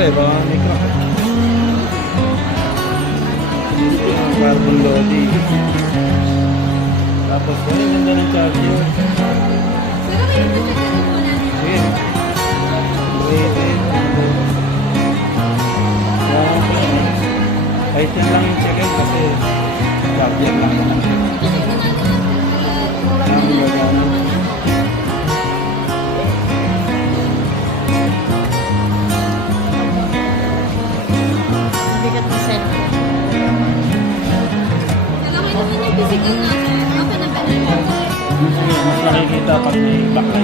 eh, baka may crack. Ito yung carbon lodi. Tapos ano yung ganda ng charger? Sige. Kahit yan lang yung check-in kasi charger lang naman. Ang gagano. Bigat na cellphone. Alam mo naman yung physical na ako na ba? Mas nakikita pag may backlight.